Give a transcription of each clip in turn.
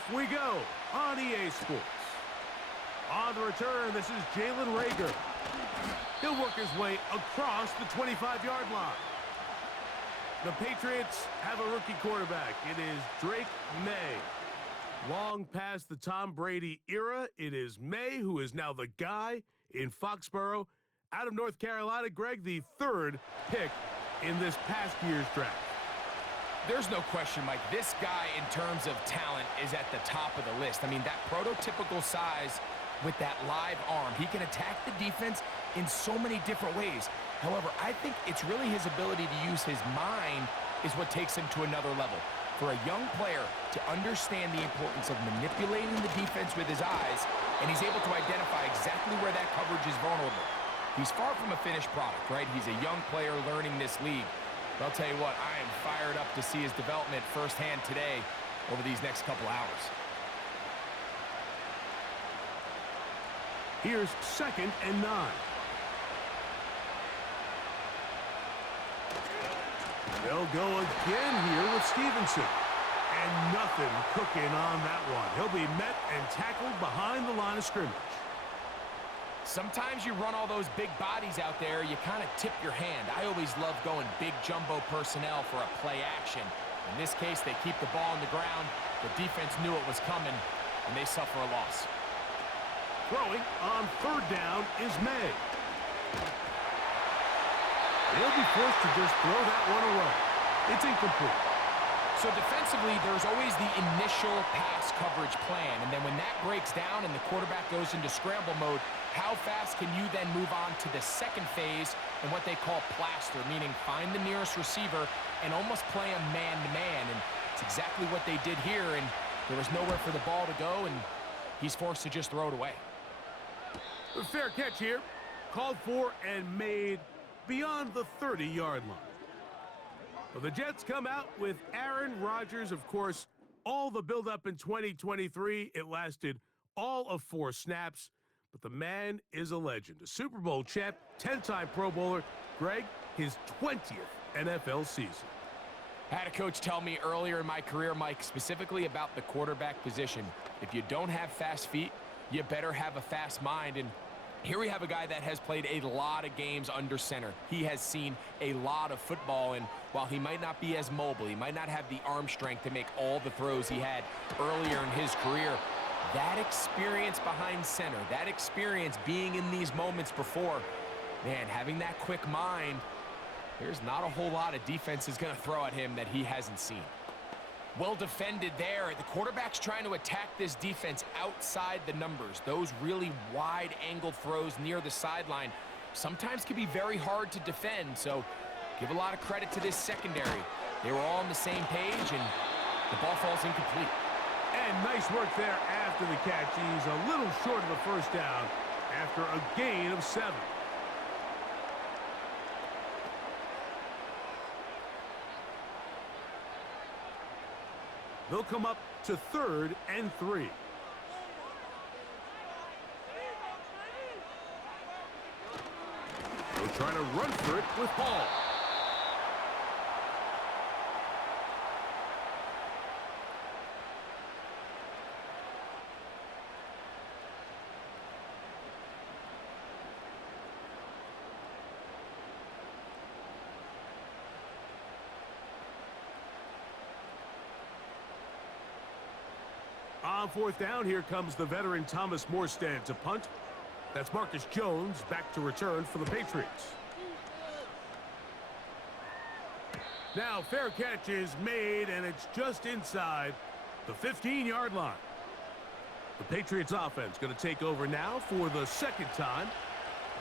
Off we go on EA Sports. On the return, this is Jalen Reagor. He'll work his way across the 25-yard line. The Patriots have a rookie quarterback. It is Drake May. Long past the Tom Brady era, it is May who is now the guy in Foxborough. Out of North Carolina, Greg, the third pick in this past year's draft. There's no question, Mike. This guy, in terms of talent, is at the top of the list. I mean, that prototypical size with that live arm. He can attack the defense in so many different ways. However, I think it's really his ability to use his mind is what takes him to another level. For a young player to understand the importance of manipulating the defense with his eyes, and he's able to identify exactly where that coverage is vulnerable. He's far from a finished product, right? He's a young player learning this league. But I'll tell you what, I am fired up to see his development firsthand today over these next couple hours. Here's 2nd and 9. They'll go again here with Stevenson. And nothing cooking on that one. He'll be met and tackled behind the line of scrimmage. Sometimes you run all those big bodies out there, you kind of tip your hand. I always love going big jumbo personnel for a play action. In this case, they keep the ball on the ground. The defense knew it was coming, and they suffer a loss. Throwing on 3rd down is May. He'll be forced to just throw that one away. It's incomplete. So defensively, there's always the initial pass coverage plan, and then when that breaks down and the quarterback goes into scramble mode, how fast can you then move on to the second phase and what they call plaster, meaning find the nearest receiver and almost play him man-to-man, and it's exactly what they did here, and there was nowhere for the ball to go, and he's forced to just throw it away. A fair catch here, called for and made beyond the 30-yard line. Well, the Jets come out with Aaron Rodgers. Of course, all the buildup in 2023, it lasted all of 4 snaps. But the man is a legend. A Super Bowl champ, 10-time Pro Bowler. Greg, his 20th NFL season. I had a coach tell me earlier in my career, Mike, specifically about the quarterback position. If you don't have fast feet, you better have a fast mind. And here we have a guy that has played a lot of games under center. He has seen a lot of football, and while he might not be as mobile, he might not have the arm strength to make all the throws he had earlier in his career, that experience behind center, that experience being in these moments before, man, having that quick mind, there's not a whole lot of defense is going to throw at him that he hasn't seen. Well defended there. The quarterback's trying to attack this defense outside the numbers. Those really wide-angled throws near the sideline sometimes can be very hard to defend, so give a lot of credit to this secondary. They were all on the same page, and the ball falls incomplete. And nice work there after the catch. He's a little short of the first down after a gain of 7. They'll come up to 3rd and 3. They'll try to run for it with Hall. On 4th down, here comes the veteran Thomas Morstead to punt. That's Marcus Jones back to return for the Patriots. Now, fair catch is made, and it's just inside the 15-yard line. The Patriots offense going to take over now for the 2nd time.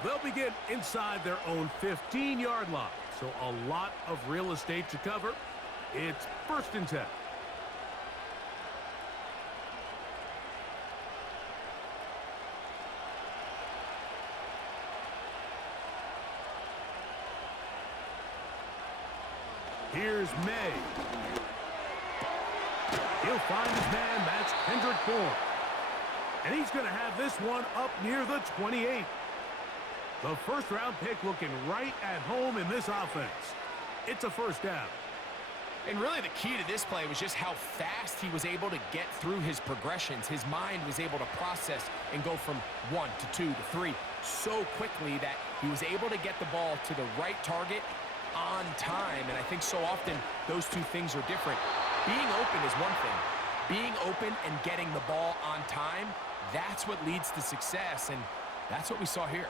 They'll begin inside their own 15-yard line, so a lot of real estate to cover. It's 1st and 10. Here's May. He'll find his man. That's Kendrick Bourne. And he's going to have this one up near the 28. The 1st-round pick looking right at home in this offense. It's a 1st down. And really the key to this play was just how fast he was able to get through his progressions. His mind was able to process and go from 1 to 2 to 3 so quickly that he was able to get the ball to the right target on time. And I think so often those two things are different. Being open is one thing. Being open and getting the ball on time, that's what leads to success, and that's what we saw here.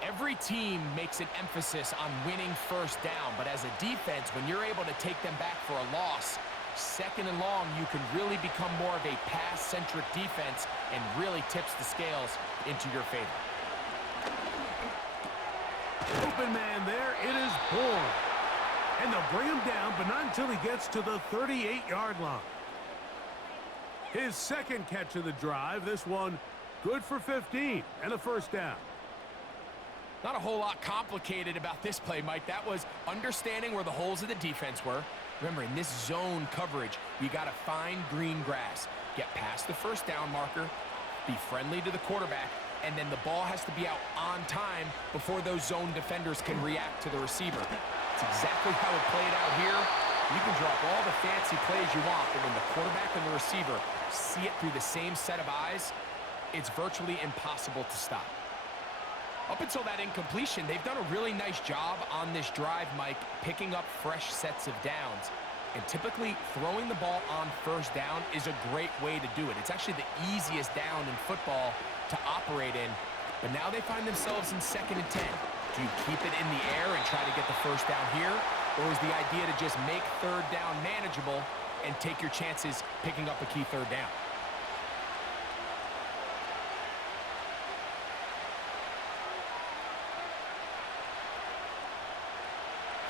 Every team makes an emphasis on winning first down, but as a defense, when you're able to take them back for a loss, second and long, you can really become more of a pass-centric defense and really tips the scales into your favor. Open man there, it is Bourne. And they'll bring him down, but not until he gets to the 38-yard line. His second catch of the drive, this one good for 15 and a first down. Not a whole lot complicated about this play, Mike. That was understanding where the holes of the defense were. Remember, in this zone coverage, you got to find green grass, get past the first down marker, be friendly to the quarterback, and then the ball has to be out on time before those zone defenders can react to the receiver. It's exactly how it played out here. You can drop all the fancy plays you want, but when the quarterback and the receiver see it through the same set of eyes, it's virtually impossible to stop. Up until that incompletion, they've done a really nice job on this drive, Mike, picking up fresh sets of downs. And typically, throwing the ball on first down is a great way to do it. It's actually the easiest down in football to operate in. But now they find themselves in 2nd and 10. Do you keep it in the air and try to get the first down here? Or is the idea to just make third down manageable and take your chances picking up a key third down?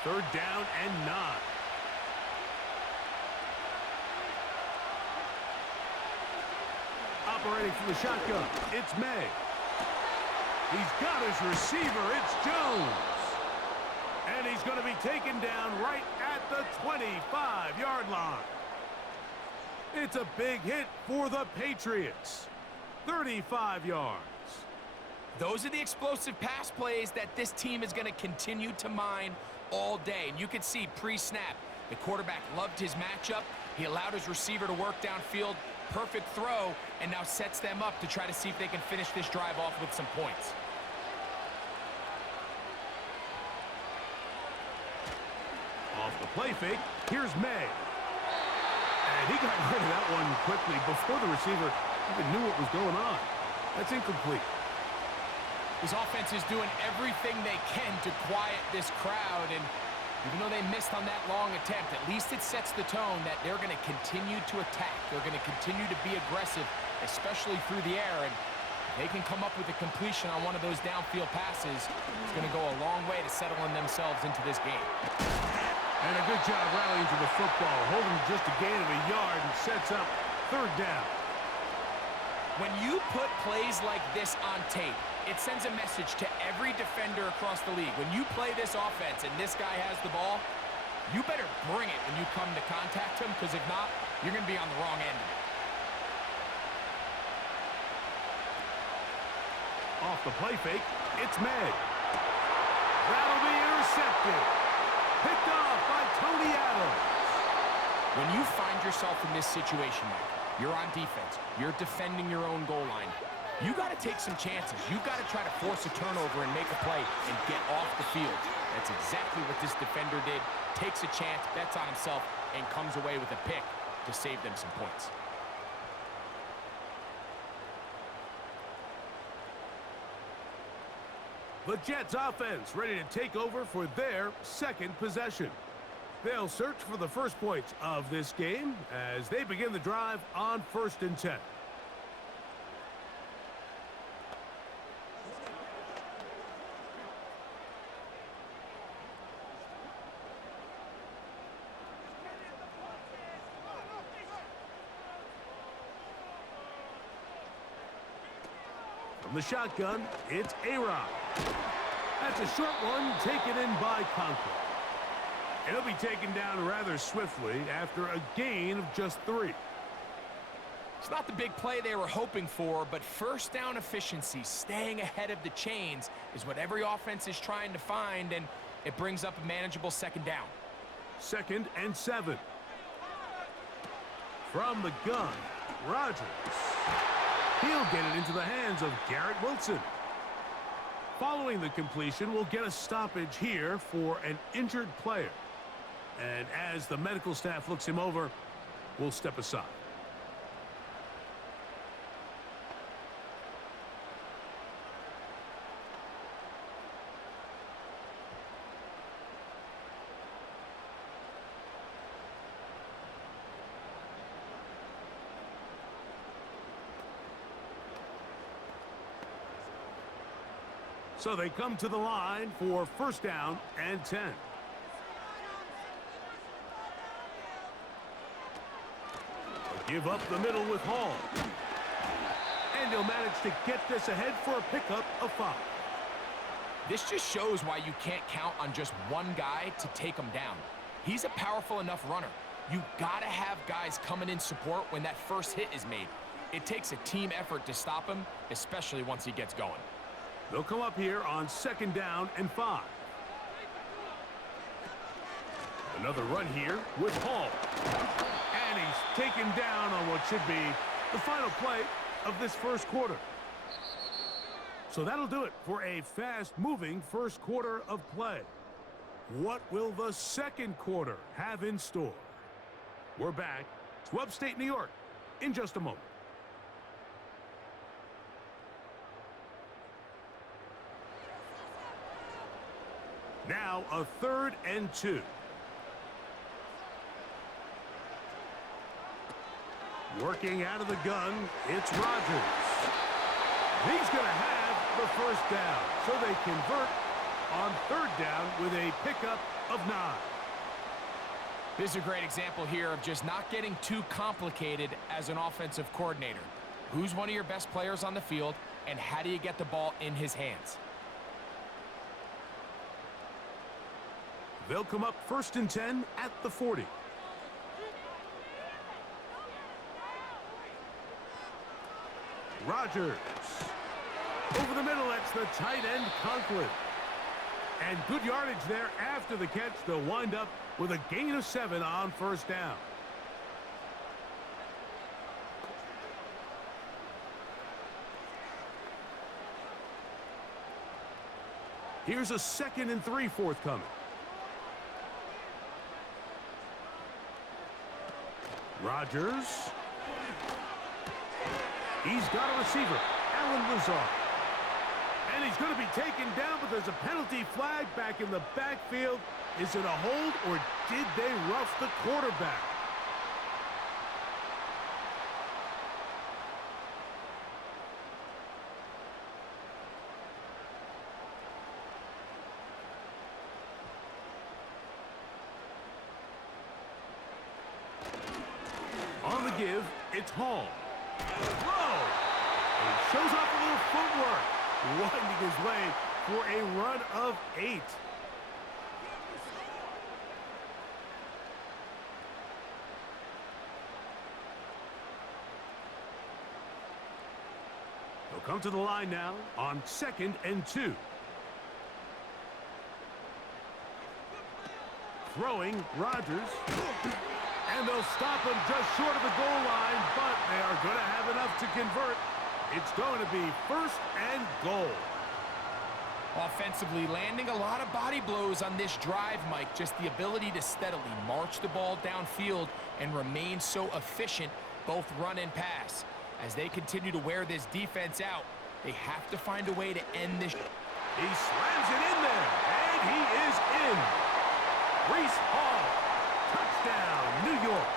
Third down and 9. Operating from the shotgun, it's May. He's got his receiver, it's Jones. And he's going to be taken down right at the 25-yard line. It's a big hit for the Patriots. 35 yards. Those are the explosive pass plays that this team is going to continue to mine all day. And you can see pre-snap, the quarterback loved his matchup. He allowed his receiver to work downfield. Perfect throw, and now sets them up to try to see if they can finish this drive off with some points. Off the play fake, here's May. And he got rid of that one quickly before the receiver even knew what was going on. That's incomplete. This offense is doing everything they can to quiet this crowd, and even though they missed on that long attempt, at least it sets the tone that they're going to continue to attack. They're going to continue to be aggressive, especially through the air, and if they can come up with a completion on one of those downfield passes, it's going to go a long way to settling themselves into this game. And a good job rallying to the football, holding just a gain of a yard and sets up third down. When you put plays like this on tape, it sends a message to every defender across the league. When you play this offense and this guy has the ball, you better bring it when you come to contact him, because if not, you're going to be on the wrong end of it. Off the play fake, it's May. That'll be intercepted. Picked off by Tony Adams. When you find yourself in this situation, Mike, you're on defense, you're defending your own goal line, you got to take some chances. You got to try to force a turnover and make a play and get off the field. That's exactly what this defender did. Takes a chance, bets on himself, and comes away with a pick to save them some points. The Jets offense ready to take over for their second possession. They'll search for the first points of this game as they begin the drive on 1st and 10. From the shotgun, it's A-Rod. That's a short one taken in by Conklin. And he'll be taken down rather swiftly after a gain of just 3. It's not the big play they were hoping for, but first down efficiency, staying ahead of the chains, is what every offense is trying to find, and it brings up a manageable second down. 2nd and 7. From the gun, Rodgers. He'll get it into the hands of Garrett Wilson. Following the completion, we'll get a stoppage here for an injured player. And as the medical staff looks him over, we'll step aside. So they come to the line for 1st down and 10. Give up the middle with Hall. And he'll manage to get this ahead for a pickup of 5. This just shows why you can't count on just one guy to take him down. He's a powerful enough runner. You gotta have guys coming in support when that first hit is made. It takes a team effort to stop him, especially once he gets going. They'll come up here on 2nd down and 5. Another run here with Hall. And he's taken down on what should be the final play of this first quarter. So that'll do it for a fast-moving first quarter of play. What will the second quarter have in store? We're back to upstate New York in just a moment. Now a 3rd and 2. Working out of the gun, it's Rodgers. He's going to have the 1st down, so they convert on 3rd down with a pickup of 9. This is a great example here of just not getting too complicated as an offensive coordinator. Who's one of your best players on the field, and how do you get the ball in his hands? They'll come up 1st and 10 at the 40. Rodgers. Over the middle, that's the tight end, Conklin. And good yardage there after the catch. They'll wind up with a gain of 7 on 1st down. Here's a 2nd and 3 forthcoming. Rodgers. He's got a receiver, Alan Lazard. And he's going to be taken down, but there's a penalty flag back in the backfield. Is it a hold, or did they rough the quarterback? On the give, it's Hall. Throw! And he shows off a little footwork, winding his way for a run of 8. They'll come to the line now on 2nd and 2. Throwing, Rodgers. And they'll stop him just short of the goal line, but they are going to have enough to convert. It's going to be 1st and goal. Offensively, landing a lot of body blows on this drive, Mike. Just the ability to steadily march the ball downfield and remain so efficient, both run and pass. As they continue to wear this defense out, they have to find a way to end this. He slams it in there, and he is in. Breece Hall. Touchdown, New York.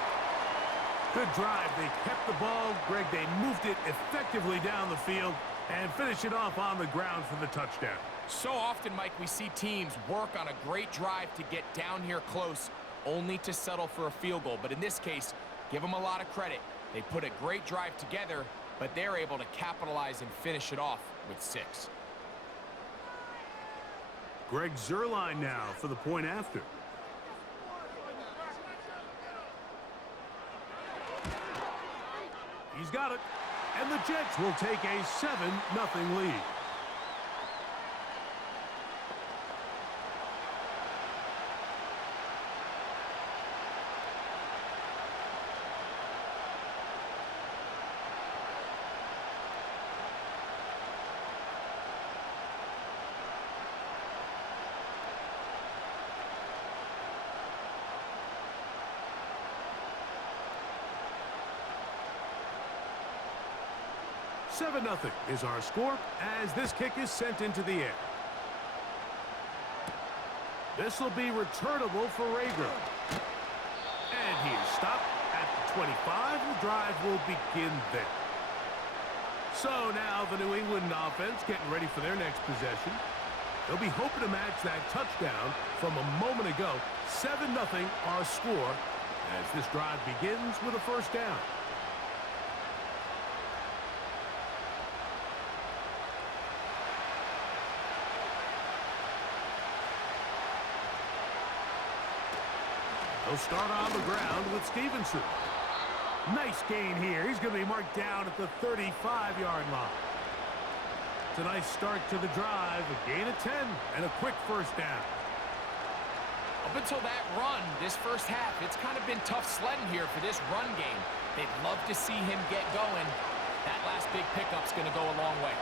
Good drive. They kept the ball. Greg, they moved it effectively down the field and finish it off on the ground for the touchdown. So often, Mike, we see teams work on a great drive to get down here close, only to settle for a field goal. But in this case, give them a lot of credit. They put a great drive together, but they're able to capitalize and finish it off with 6. Greg Zuerlein now for the point after. He's got it. And the Jets will take a 7-0 lead. 7-0 is our score as this kick is sent into the air. This will be returnable for Rager. And he is stopped at the 25. The drive will begin there. So now the New England offense getting ready for their next possession. They'll be hoping to match that touchdown from a moment ago. 7-0 our score as this drive begins with a first down. They'll start on the ground with Stevenson. Nice gain here. He's going to be marked down at the 35-yard line. It's a nice start to the drive. A gain of 10 and a quick first down. Up until that run, this first half, it's kind of been tough sledding here for this run game. They'd love to see him get going. That last big pickup's going to go a long way.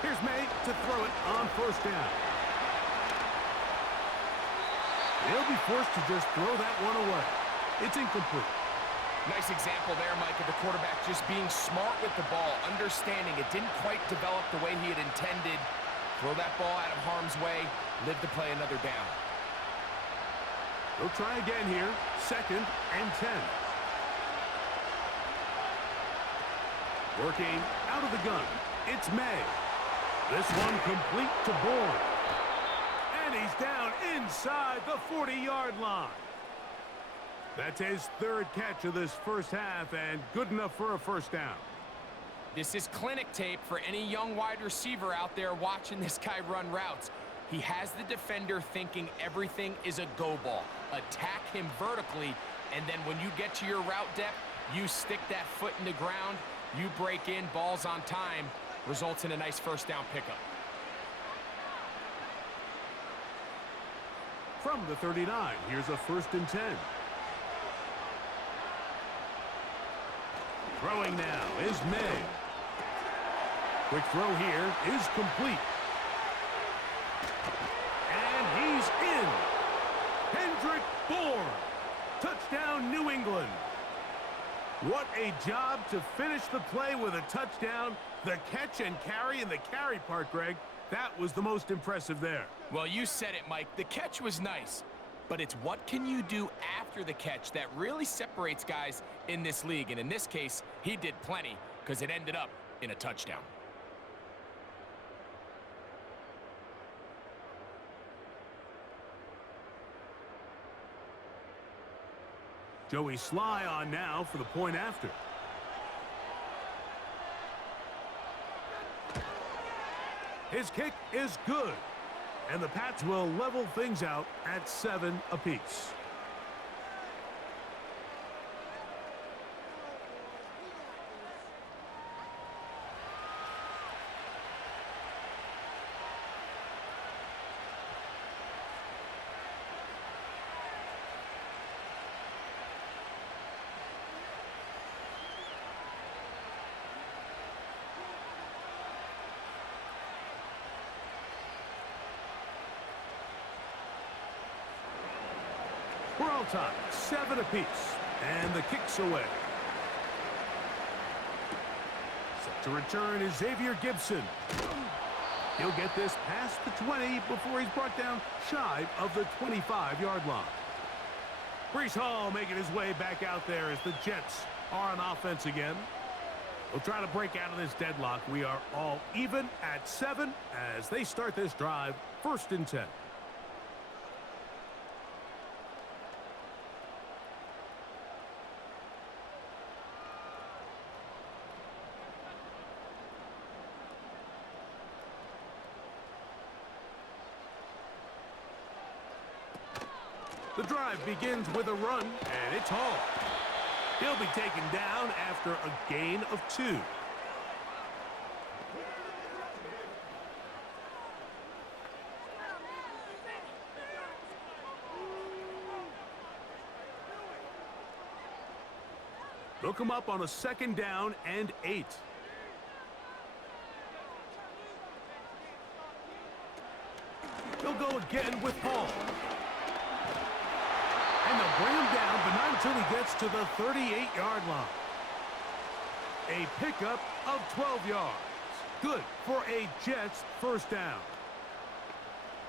Here's May to throw it on first down. They'll be forced to just throw that one away. It's incomplete. Nice example there, Mike, of the quarterback just being smart with the ball, understanding it didn't quite develop the way he had intended. Throw that ball out of harm's way, live to play another down. They'll try again here. 2nd and 10. Working out of the gun. It's May. This one complete to Bourne. And he's down inside the 40-yard line. That's his 3rd catch of this first half and good enough for a first down. This is clinic tape for any young wide receiver out there watching this guy run routes. He has the defender thinking everything is a go ball. Attack him vertically, and then when you get to your route depth, you stick that foot in the ground, you break in, balls on time, results in a nice first down pickup. From the 39, here's a 1st and 10. Throwing now is May. Quick throw here is complete. And he's in. Hendrick Bourne. Touchdown, New England. What a job to finish the play with a touchdown. The catch and carry, and the carry part, Greg, that was the most impressive there. Well, you said it, Mike. The catch was nice, but it's what can you do after the catch that really separates guys in this league. And in this case, he did plenty because it ended up in a touchdown. Joey Sly on now for the point after. His kick is good, and the Pats will level things out at 7 apiece. We're all tied, 7 apiece, and the kick's away. Set to return is Xavier Gibson. He'll get this past the 20 before he's brought down shy of the 25-yard line. Breece Hall making his way back out there as the Jets are on offense again. We'll try to break out of this deadlock. We are all even at 7 as they start this drive, 1st and 10. The drive begins with a run, and it's Hall. He'll be taken down after a gain of 2. They'll come up on a 2nd down and 8. They'll go again with Hall. And they'll bring him down, but not until he gets to the 38-yard line. A pickup of 12 yards. Good for a Jets first down.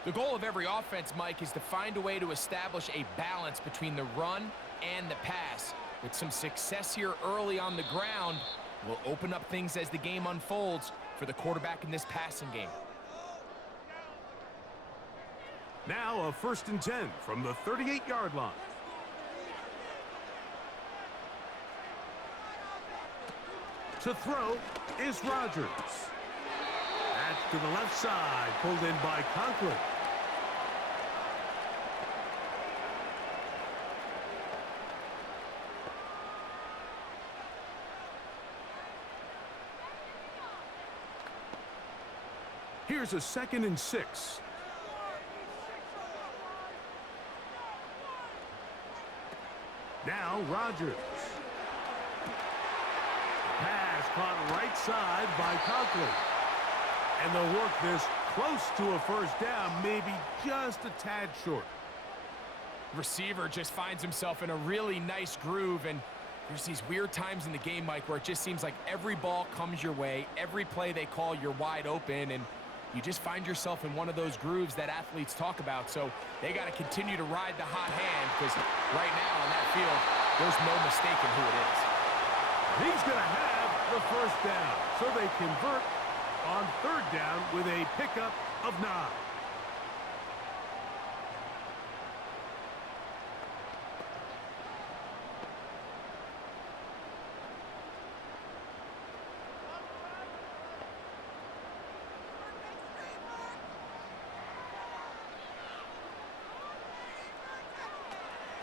The goal of every offense, Mike, is to find a way to establish a balance between the run and the pass. With some success here early on the ground, will open up things as the game unfolds for the quarterback in this passing game. Now a 1st and 10 from the 38-yard line. To throw is Rodgers. That's to the left side, pulled in by Conklin. Here's a 2nd and 6. Now Rodgers. Pass caught right side by Conklin. And they'll work this close to a first down, maybe just a tad short. Receiver just finds himself in a really nice groove, and there's these weird times in the game, Mike, where it just seems like every ball comes your way, every play they call, you're wide open, and you just find yourself in one of those grooves that athletes talk about. So they got to continue to ride the hot hand, because right now on that field, there's no mistaking who it is. He's going to have the first down, so they convert on 3rd down with a pickup of 9.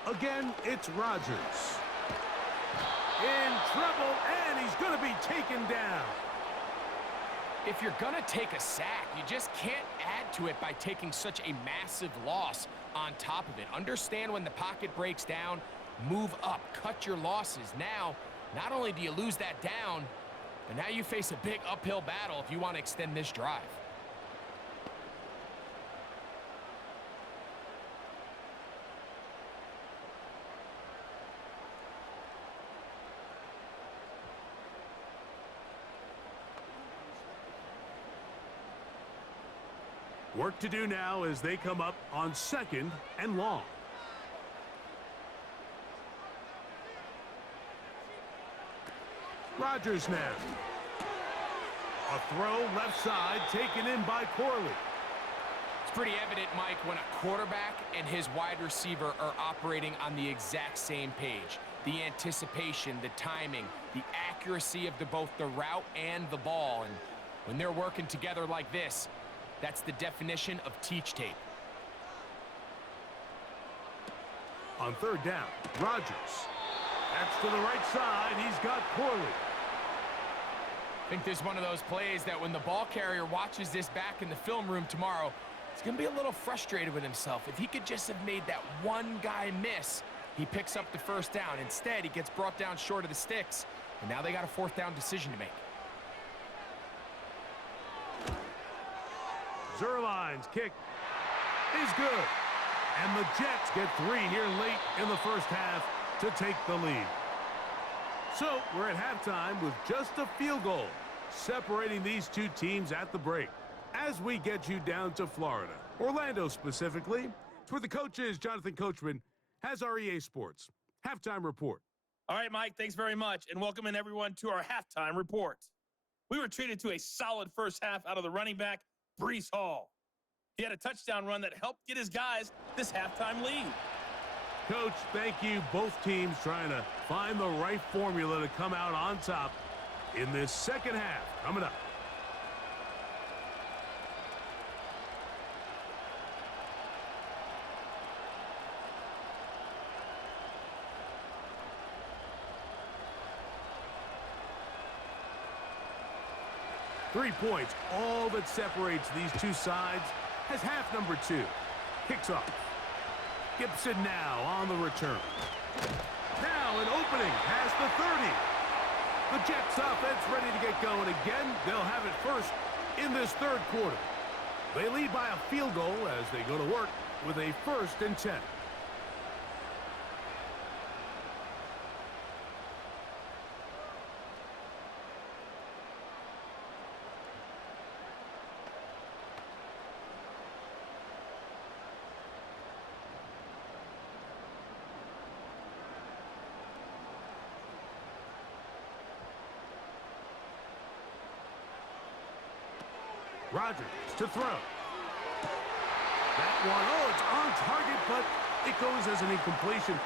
Again, it's Rodgers. In trouble, and he's going to be taken down. If you're going to take a sack, you just can't add to it by taking such a massive loss on top of it. Understand when the pocket breaks down, move up, cut your losses. Now, not only do you lose that down, but now you face a big uphill battle if you want to extend this drive. Work to do now as they come up on 2nd and long. Rodgers now. A throw left side taken in by Corley. It's pretty evident, Mike, when a quarterback and his wide receiver are operating on the exact same page. The anticipation, the timing, the accuracy of both the route and the ball. And when they're working together like this, that's the definition of teach tape. On 3rd down, Rodgers. That's to the right side. He's got Corley. I think this is one of those plays that when the ball carrier watches this back in the film room tomorrow, he's going to be a little frustrated with himself. If he could just have made that one guy miss, he picks up the first down. Instead, he gets brought down short of the sticks, and now they got a 4th down decision to make. Zerline's kick is good. And the Jets get 3 here late in the first half to take the lead. So we're at halftime with just a field goal separating these two teams at the break. As we get you down to Florida, Orlando specifically, it's where the coach is. Jonathan Coachman has our EA Sports halftime report. All right, Mike, thanks very much, and welcome in everyone to our halftime report. We were treated to a solid first half out of the running back, Breece Hall. He had a touchdown run that helped get his guys this halftime lead. Coach, thank you. Both teams trying to find the right formula to come out on top in this second half. Coming up. Three points, all that separates these two sides, has half number 2. Kicks off. Gibson now on the return. Now an opening past the 30. The Jets offense ready to get going again. They'll have it first in this third quarter. They lead by a field goal as they go to work with a 1st and 10. Rodgers to throw. That one, oh, it's on target, but it goes as an incompletion.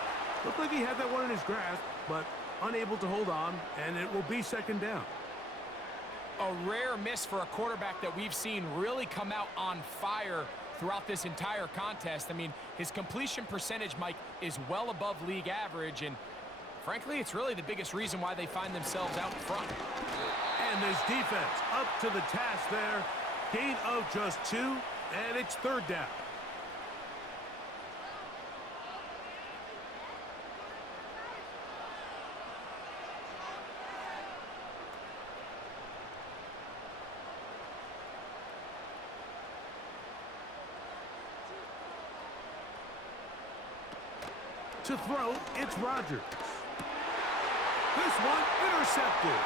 Looked like he had that one in his grasp, but unable to hold on, and it will be second down. A rare miss for a quarterback that we've seen really come out on fire throughout this entire contest. I mean, his completion percentage, Mike, is well above league average, and frankly, it's really the biggest reason why they find themselves out in front. And this defense up to the task there. Gain of just 2, and it's third down. To throw, it's Rodgers. This one intercepted.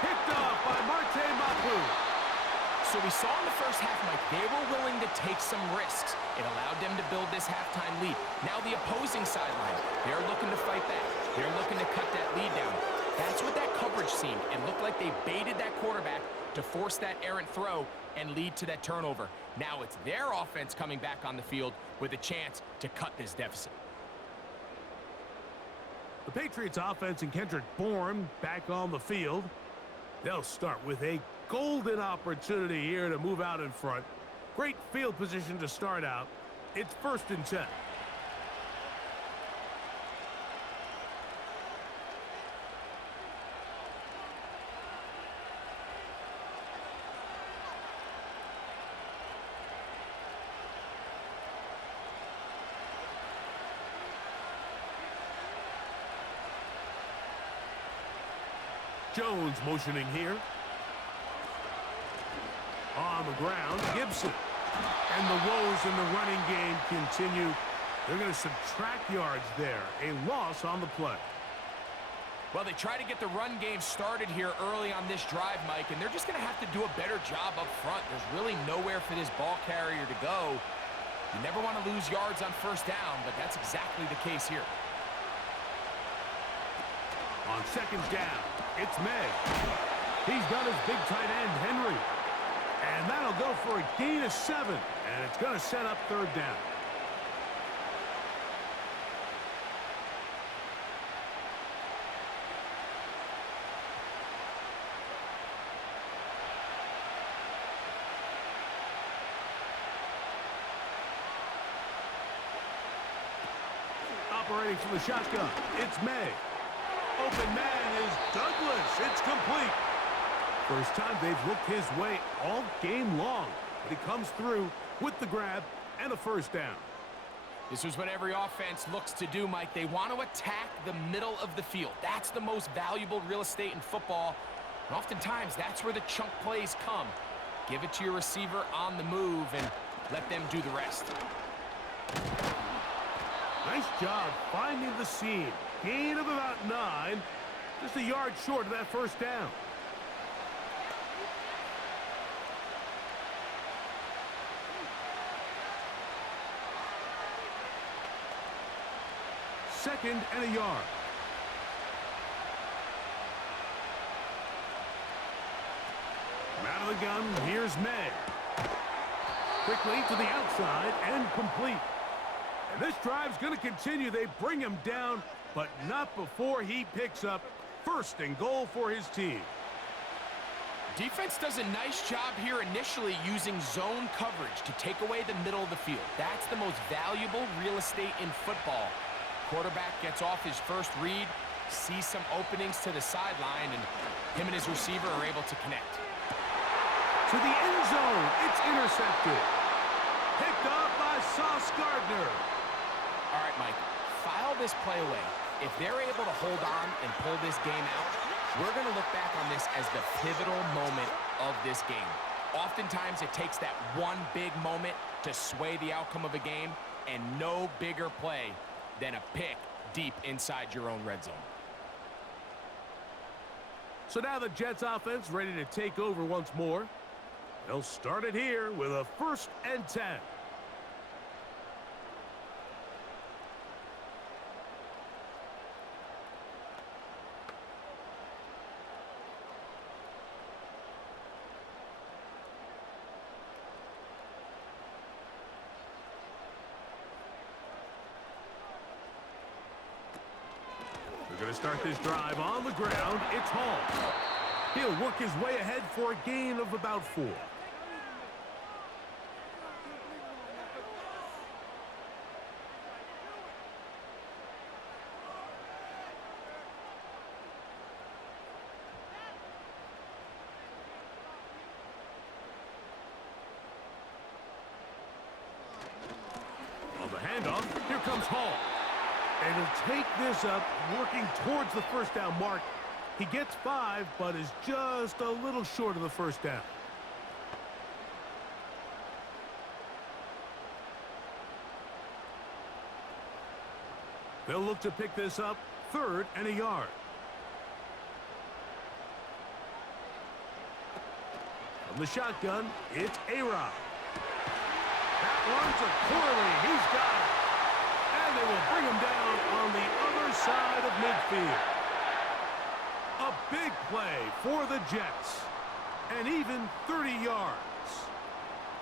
Picked off by Marte Mapu. So we saw in the first half, Mike, they were willing to take some risks. It allowed them to build this halftime lead. Now the opposing sideline, they're looking to fight back. They're looking to cut that lead down. That's what that coverage seemed. It looked like they baited that quarterback to force that errant throw and lead to that turnover. Now it's their offense coming back on the field with a chance to cut this deficit. The Patriots offense and Kendrick Bourne back on the field. They'll start with a golden opportunity here to move out in front. Great field position to start out. It's 1st and 10. Jones motioning here. On the ground, Gibson. And the woes in the running game continue. They're going to subtract yards there. A loss on the play. Well, they try to get the run game started here early on this drive, Mike, and they're just going to have to do a better job up front. There's really nowhere for this ball carrier to go. You never want to lose yards on first down, but that's exactly the case here. On second down, it's May. He's got his big tight end, Henry. And that'll go for a gain of 7. And it's going to set up third down. Operating from the shotgun, it's May. Open man is Douglas. It's complete. First time they've looked his way all game long. But he comes through with the grab and a first down. This is what every offense looks to do, Mike. They want to attack the middle of the field. That's the most valuable real estate in football. And oftentimes, that's where the chunk plays come. Give it to your receiver on the move and let them do the rest. Nice job finding the seam. Gain of about 9. Just a yard short of that first down. Second and a yard. Out of the gun, here's May. Quickly to the outside and complete. And this drive's going to continue. They bring him down, but not before he picks up first and goal for his team. Defense does a nice job here initially using zone coverage to take away the middle of the field. That's the most valuable real estate in football. Quarterback gets off his first read, sees some openings to the sideline, and him and his receiver are able to connect. To the end zone, it's intercepted. Picked off by Sauce Gardner. All right, Mike, file this play away. If they're able to hold on and pull this game out, we're going to look back on this as the pivotal moment of this game. Oftentimes, it takes that one big moment to sway the outcome of a game, and no bigger play than a pick deep inside your own red zone. So now the Jets offense ready to take over once more. They'll start it here with a 1st and 10. going to start this drive on the ground. It's Hall. He'll work his way ahead for a gain of about 4. On the handoff, here comes Hall. And he'll take this up, working towards the first down mark. He gets 5, but is just a little short of the first down. They'll look to pick this up, 3rd and a yard. From the shotgun, it's A-Rod. That one's a Corley. He's got it. And they will bring him down on the other side of midfield. A big play for the Jets. And even 30 yards.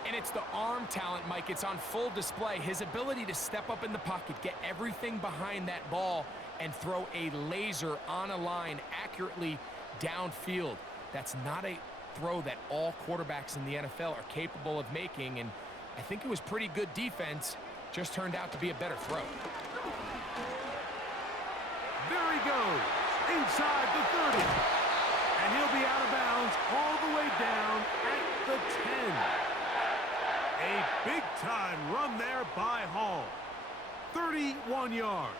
And it's the arm talent, Mike. It's on full display. His ability to step up in the pocket, get everything behind that ball, and throw a laser on a line accurately downfield. That's not a throw that all quarterbacks in the NFL are capable of making, and I think it was pretty good defense. Just turned out to be a better throw. There he goes, inside the 30. And he'll be out of bounds all the way down at the 10. A big-time run there by Hall. 31 yards.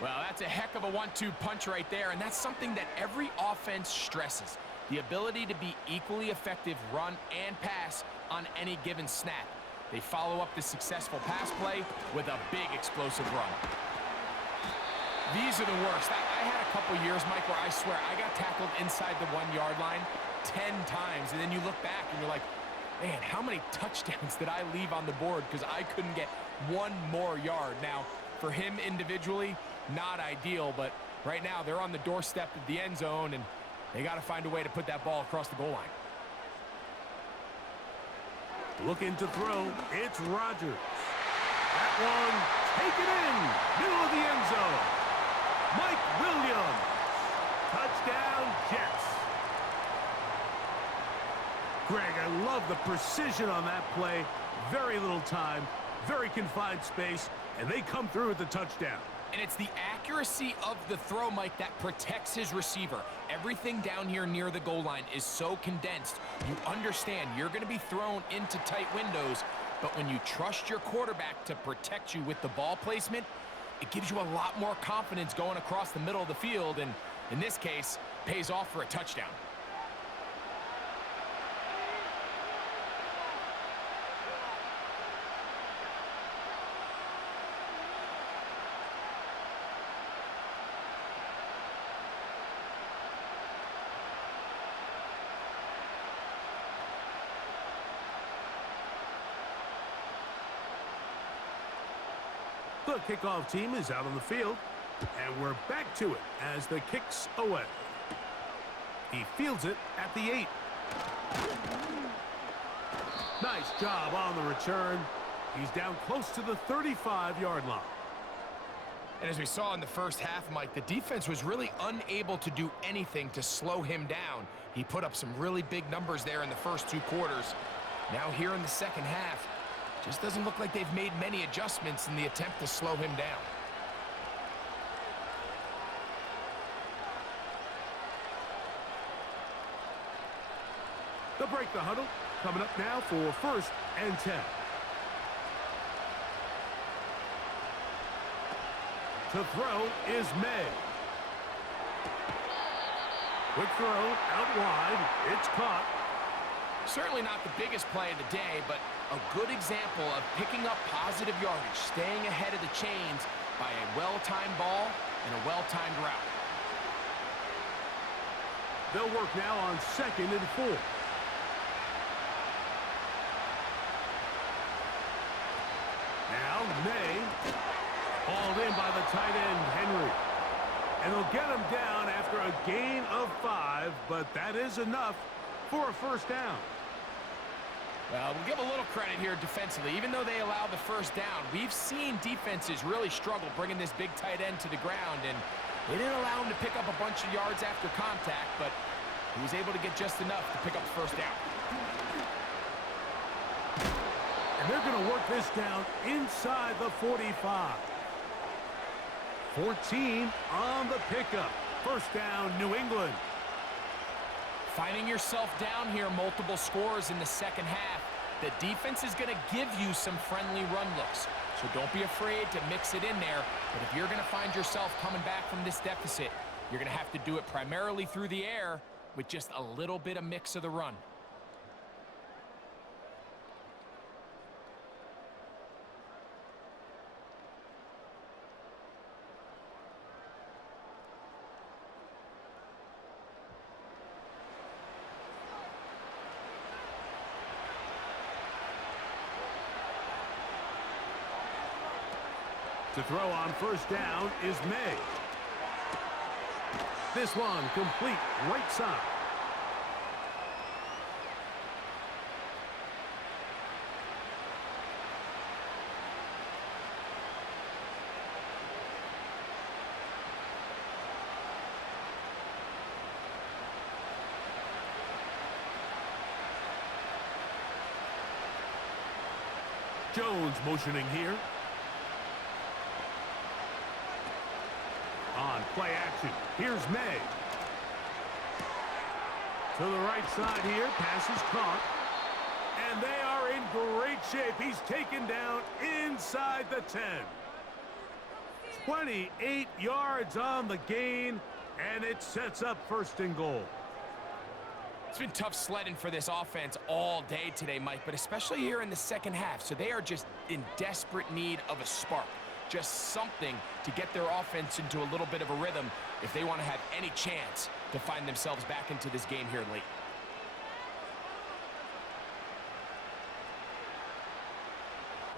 Well, that's a heck of a 1-2 punch right there, and that's something that every offense stresses. The ability to be equally effective run and pass on any given snap. They follow up the successful pass play with a big explosive run. These are the worst. I had a couple years, Mike, where I swear I got tackled inside the 1-yard line 10 times, and then you look back and you're like, man, how many touchdowns did I leave on the board because I couldn't get one more yard? Now, for him individually, not ideal, but right now they're on the doorstep of the end zone, and they got to find a way to put that ball across the goal line. Looking to throw, it's Rodgers. That one, taken in, middle of the end zone. Mike Williams. Touchdown, Jets. Greg, I love the precision on that play. Very little time, very confined space, and they come through with the touchdown. And it's the accuracy of the throw, Mike, that protects his receiver. Everything down here near the goal line is so condensed. You understand you're going to be thrown into tight windows, but when you trust your quarterback to protect you with the ball placement, it gives you a lot more confidence going across the middle of the field, and in this case, pays off for a touchdown. The kickoff team is out on the field, and we're back to it as the kick's away. He fields it at the 8. Nice job on the return. He's down close to the 35-yard line. And as we saw in the first half, Mike, the defense was really unable to do anything to slow him down. He put up some really big numbers there in the first 2 quarters. Now here in the second half, just doesn't look like they've made many adjustments in the attempt to slow him down. They'll break the huddle. Coming up now for 1st and 10. To throw is May. Quick throw out wide. It's caught. Certainly not the biggest play of the day, but a good example of picking up positive yardage, staying ahead of the chains by a well-timed ball and a well-timed route. They'll work now on 2nd and 4. Now May, hauled in by the tight end, Henry. And they'll get him down after a gain of 5, but that is enough for a 1st down. Well, we'll give a little credit here defensively. Even though they allowed the 1st down, we've seen defenses really struggle bringing this big tight end to the ground, and They didn't allow him to pick up a bunch of yards after contact, but he was able to get just enough to pick up the first down. And they're going to work this down inside the 45. 14 on the pickup. First down, New England. Finding yourself down here, multiple scores in the second half. The defense is going to give you some friendly run looks. So don't be afraid to mix it in there. But if you're going to find yourself coming back from this deficit, you're going to have to do it primarily through the air with just a little bit of mix of the run. To throw on first down is May. This one complete right side. Jones motioning here. On play action, here's May. To the right side here, pass is caught. And they are in great shape. He's taken down inside the 10. 28 yards on the gain, and it sets up first and goal. It's been tough sledding for this offense all day today, Mike, but especially here in the second half. So they are just in desperate need of a spark. Just something to get their offense into a little bit of a rhythm if they want to have any chance to find themselves back into this game here late.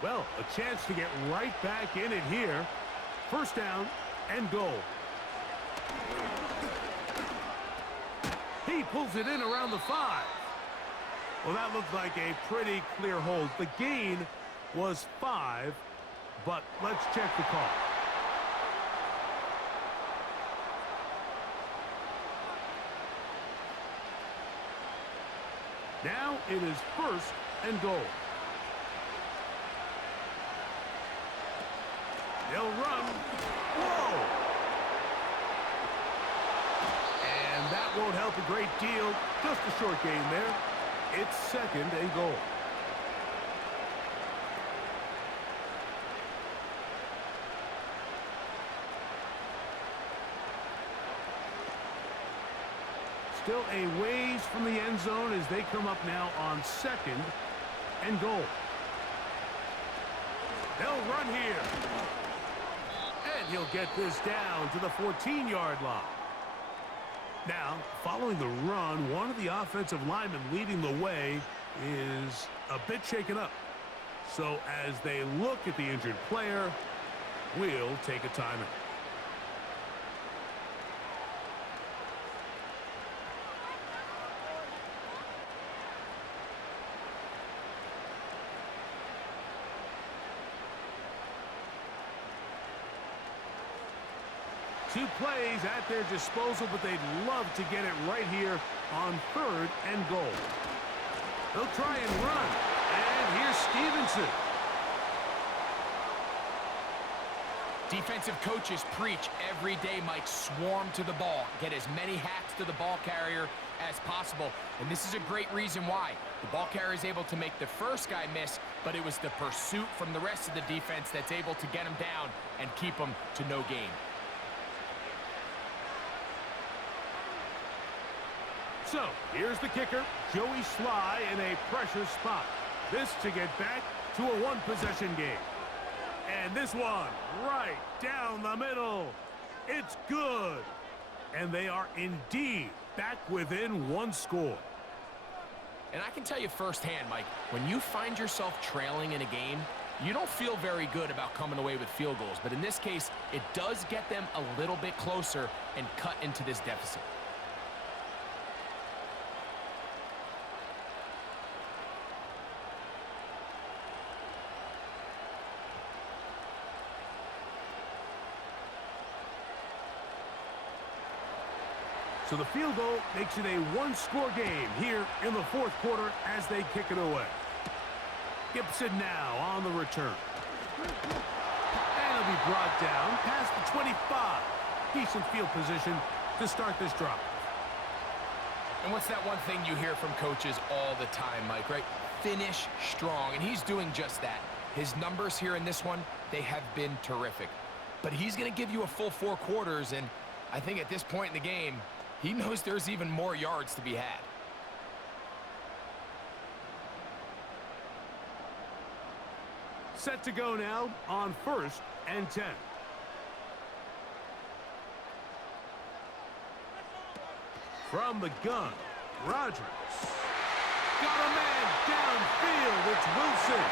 Well, a chance to get right back in it here. First down and goal. He pulls it in around the 5. Well, that looked like a pretty clear hold. The gain was 5, but let's check the call. Now it is first and goal. They'll run. Whoa! And that won't help a great deal. Just a short gain there. It's second and goal. Still a ways from the end zone as they come up now on second and goal. They'll run here. And he'll get this down to the 14-yard line. Now, following the run, one of the offensive linemen leading the way is a bit shaken up. So as they look at the injured player, we'll take a timeout. Two plays at their disposal, but they'd love to get it right here on third and goal. They'll try and run. And here's Stevenson. Defensive coaches preach every day, Mike, swarm to the ball. Get as many hacks to the ball carrier as possible. And this is a great reason why. The ball carrier is able to make the first guy miss, but it was the pursuit from the rest of the defense that's able to get him down and keep him to no gain. So, here's the kicker, Joey Sly in a pressure spot. This to get back to a one-possession game. And this one, right down the middle. It's good. And they are indeed back within one score. And I can tell you firsthand, Mike, when you find yourself trailing in a game, you don't feel very good about coming away with field goals. But in this case, it does get them a little bit closer and cut into this deficit. So the field goal makes it a one-score game here in the fourth quarter as they kick it away. Gibson now on the return. And he'll be brought down past the 25. Decent field position to start this drive. And what's that one thing you hear from coaches all the time, Mike, right? Finish strong, and he's doing just that. His numbers here in this one, they have been terrific. But he's going to give you a full 4 quarters, and I think at this point in the game, he knows there's even more yards to be had. Set to go now on 1st and 10. From the gun, Rodgers. Got a man downfield. It's Wilson.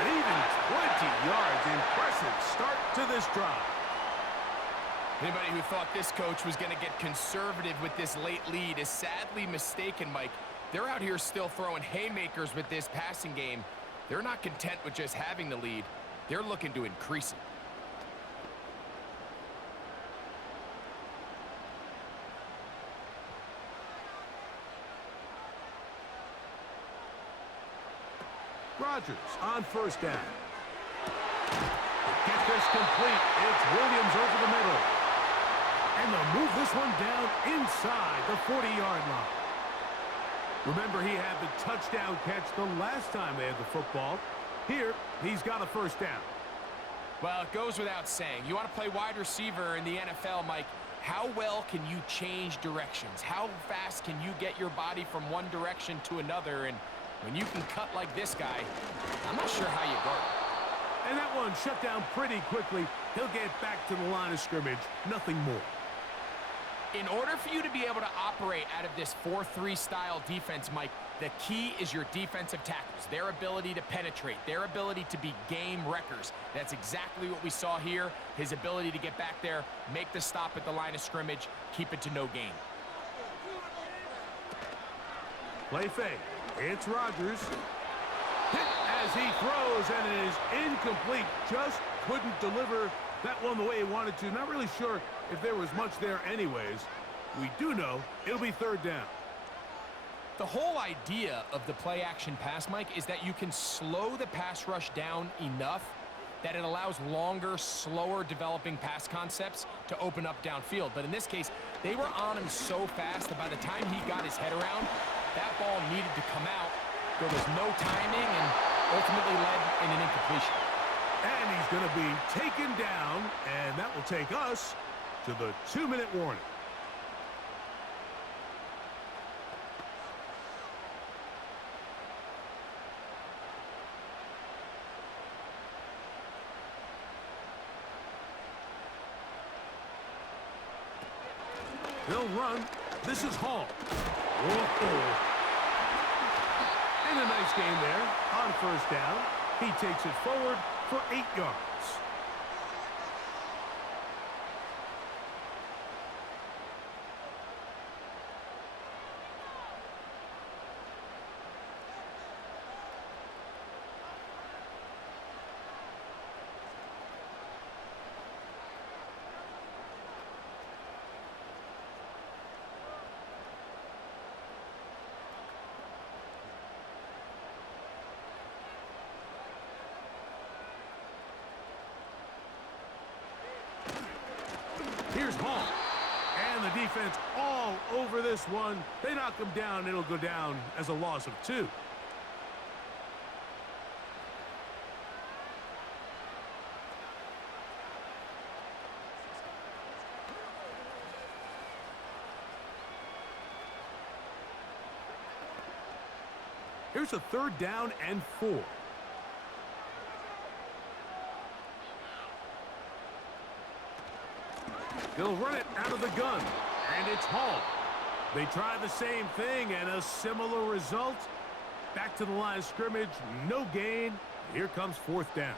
An even 20 yards. Impressive start to this drive. Anybody who thought this coach was going to get conservative with this late lead is sadly mistaken, Mike. They're out here still throwing haymakers with this passing game. They're not content with just having the lead. They're looking to increase it. Rodgers on 1st down. Get this complete. It's Williams over the middle. And they'll move this one down inside the 40-yard line. Remember, he had the touchdown catch the last time they had the football. Here, he's got a 1st down. Well, it goes without saying. You want to play wide receiver in the NFL, Mike. How well can you change directions? How fast can you get your body from one direction to another? And when you can cut like this guy, I'm not sure how you guard it. And that one shut down pretty quickly. He'll get back to the line of scrimmage. Nothing more. In order for you to be able to operate out of this 4-3 style defense, Mike, the key is your defensive tackles, their ability to penetrate, their ability to be game wreckers. That's exactly what we saw here, his ability to get back there, make the stop at the line of scrimmage, keep it to no gain. Play fake. It's Rodgers. Hit as he throws, and it is incomplete. Just couldn't deliver that one the way he wanted to. Not really sure if there was much there anyways. We do know it'll be 3rd down. The whole idea of the play-action pass, Mike, is that you can slow the pass rush down enough that it allows longer, slower developing pass concepts to open up downfield. But in this case, they were on him so fast that by the time he got his head around, that ball needed to come out. There was no timing and ultimately led in an incompletion. And he's going to be taken down, and that will take us to the 2-minute warning. They'll run. This is Hall. Whoa. And a nice game there on 1st down. He takes it forward for 8 yards. Here's Hall. And the defense all over this one. They knock him down. It'll go down as a loss of 2. Here's a 3rd down and 4. He'll run it out of the gun, and it's Hall. They try the same thing, and a similar result. Back to the line of scrimmage, no gain. Here comes 4th down.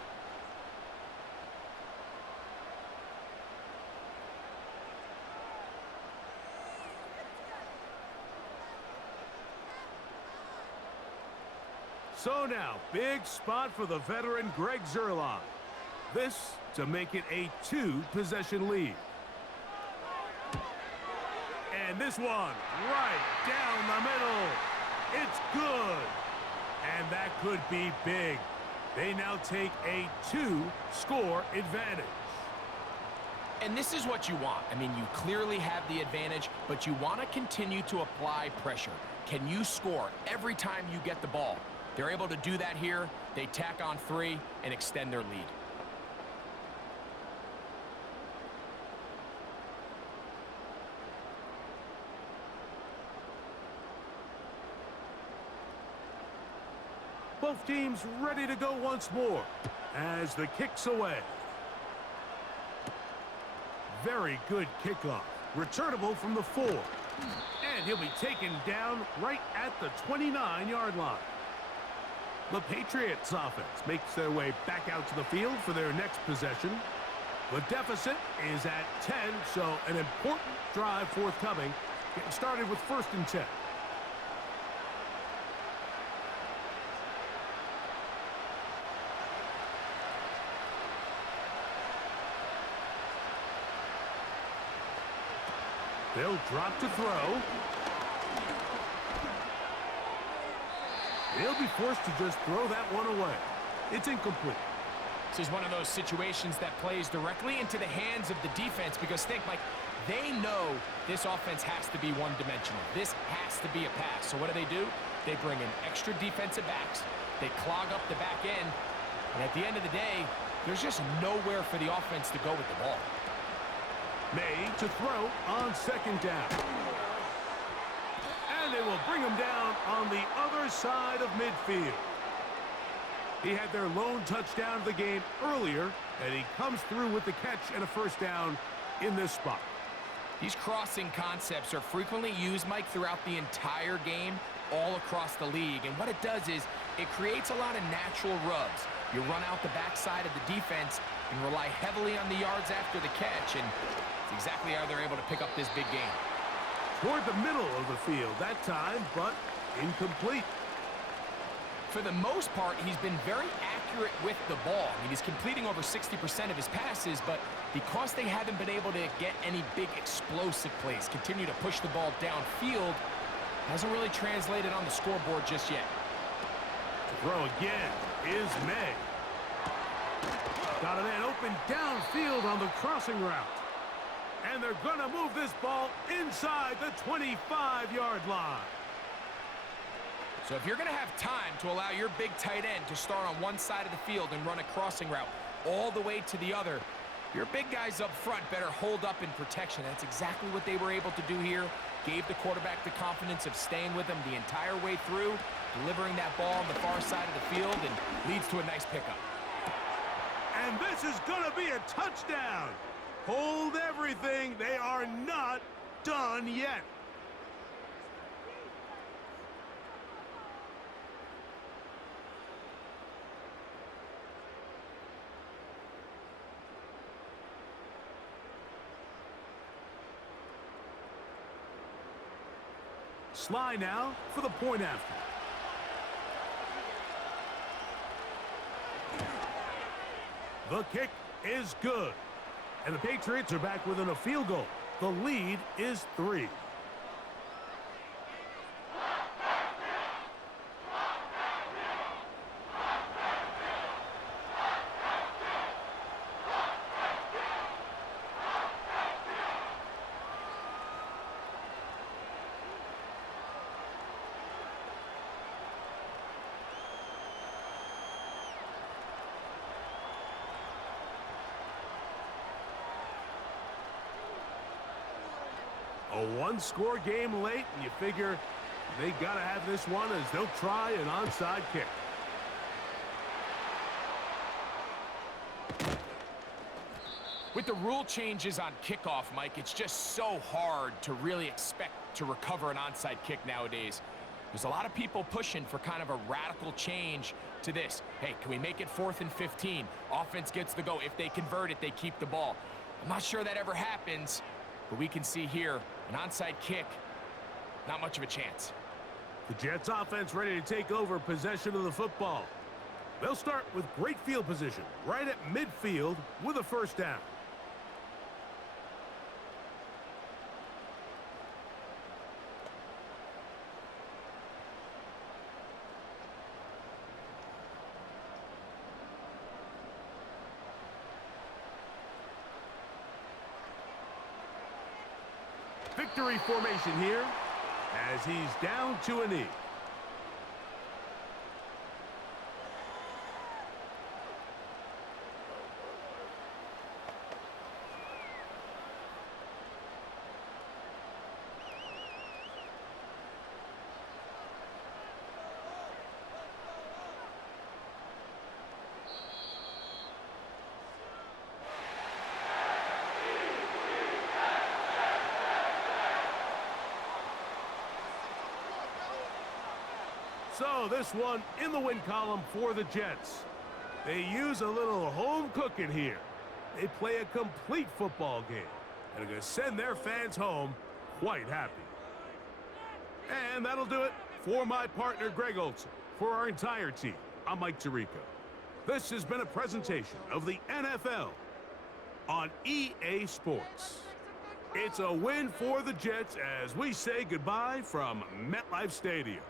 So now, big spot for the veteran Greg Zuerlein. This to make it a 2-possession lead. And this one right down the middle. It's good. And that could be big. They now take a 2-score advantage. And this is what you want. I mean, you clearly have the advantage, but you want to continue to apply pressure. Can you score every time you get the ball? They're able to do that here. They tack on 3 and extend their lead. Both teams ready to go once more as the kick's away. Very good kickoff. Returnable from the 4. And he'll be taken down right at the 29-yard line. The Patriots offense makes their way back out to the field for their next possession. The deficit is at 10, so an important drive forthcoming. Getting started with 1st and 10. They'll drop to throw. He'll be forced to just throw that one away. It's incomplete. This is one of those situations that plays directly into the hands of the defense because think, Mike, they know this offense has to be one-dimensional. This has to be a pass. So what do? They bring in extra defensive backs. They clog up the back end. And at the end of the day, there's just nowhere for the offense to go with the ball. Made to throw on 2nd down. And they will bring him down on the other side of midfield. He had their lone touchdown of the game earlier, and he comes through with the catch and a 1st down in this spot. These crossing concepts are frequently used, Mike, throughout the entire game, all across the league. And what it does is it creates a lot of natural rubs. You run out the backside of the defense and rely heavily on the yards after the catch, and it's exactly how they're able to pick up this big game. Toward the middle of the field that time, but incomplete. For the most part, he's been very accurate with the ball. I mean, he's completing over 60% of his passes, but because they haven't been able to get any big explosive plays, continue to push the ball downfield, hasn't really translated on the scoreboard just yet. To throw again is May. Got a man open downfield on the crossing route. And they're going to move this ball inside the 25-yard line. So if you're going to have time to allow your big tight end to start on one side of the field and run a crossing route all the way to the other, your big guys up front better hold up in protection. That's exactly what they were able to do here. Gave the quarterback the confidence of staying with him the entire way through, delivering that ball on the far side of the field, and leads to a nice pickup. And this is going to be a touchdown. Hold everything. They are not done yet. Sly now for the point after. The kick is good. And the Patriots are back within a field goal. The lead is 3. A one-score game late, and you figure they got to have this one as they'll try an onside kick. With the rule changes on kickoff, Mike, it's just so hard to really expect to recover an onside kick nowadays. There's a lot of people pushing for kind of a radical change to this. Hey, can we make it 4th and 15? Offense gets the go. If they convert it, they keep the ball. I'm not sure that ever happens, but we can see here an onside kick, not much of a chance. The Jets offense ready to take over possession of the football. They'll start with great field position right at midfield with a 1st down. Victory formation here as he's down to a knee. So this one in the win column for the Jets. They use a little home cooking here. They play a complete football game and are going to send their fans home quite happy. And that'll do it for my partner, Greg Olson. For our entire team, I'm Mike Tirico. This has been a presentation of the NFL on EA Sports. It's a win for the Jets as we say goodbye from MetLife Stadium.